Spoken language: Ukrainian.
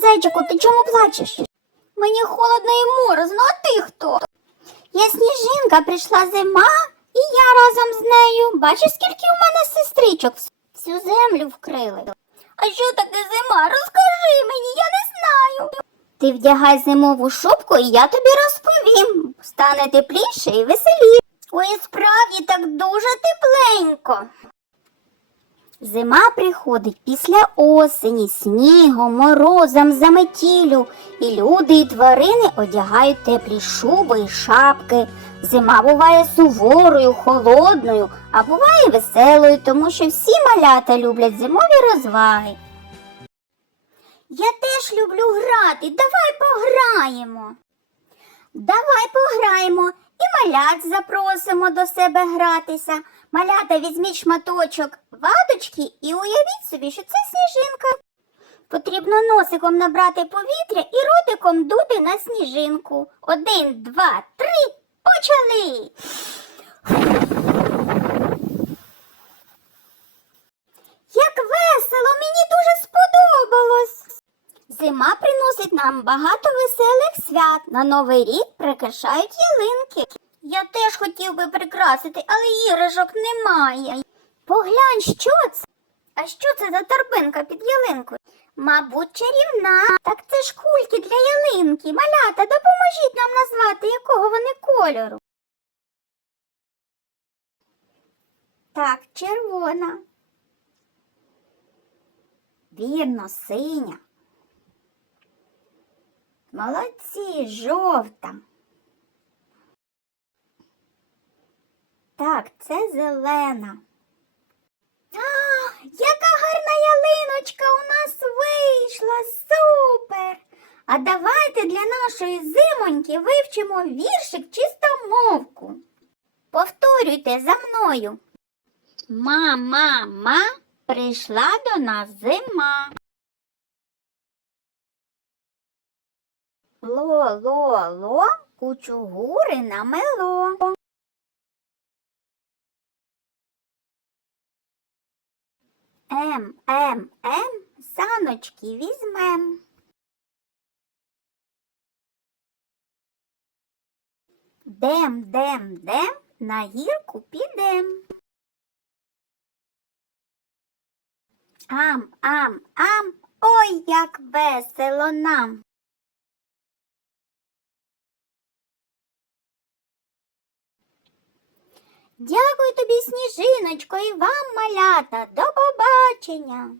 Зайчику, ти чому плачеш? Мені холодно і морозно, а ти хто? Я сніжинка, прийшла зима, і я разом з нею. Бачиш, скільки у мене сестричок всю землю вкрили. А що таке зима? Розкажи мені, я не знаю. Ти вдягай зимову шубку, і я тобі розповім. Стане тепліше і веселіше. Ой, справді так дуже тепленько. Зима приходить після осені, снігом, морозом, заметілю, і люди і тварини одягають теплі шуби і шапки. Зима буває суворою, холодною, а буває веселою, тому що всі малята люблять зимові розваги. Я теж люблю грати. Давай пограємо. Давай пограємо і малят запросимо до себе гратися. Малята, візьміть шматочок ваточки і уявіть собі, що це сніжинка. Потрібно носиком набрати повітря і ротиком дути на сніжинку. Один, два, три, почали. Як весело, мені дуже сподобалось. Зима приносить нам багато веселих свят. На Новий рік прикрашають ялинки. Я теж хотів би прикрасити, але іграшок немає. Поглянь, що це? А що це за торбинка під ялинкою? Мабуть, чарівна. Так це ж кульки для ялинки. Малята, допоможіть нам назвати, якого вони кольору. Так, червона. Вірно, синя. Молодці, жовта. Так, це зелена. А, яка гарна ялиночка у нас вийшла. Супер! А давайте для нашої зимоньки вивчимо віршик чистомовку. Повторюйте за мною. Ма-ма-ма, прийшла до нас зима. Ло-ло-ло, кучугури намело. Ем, ем, ем, саночки візьмем. Дем, дем, дем, на гірку підем. Ам, ам, ам, ой, як весело нам. Дякую тобі, сніжиночко, і вам, малята. До побачення.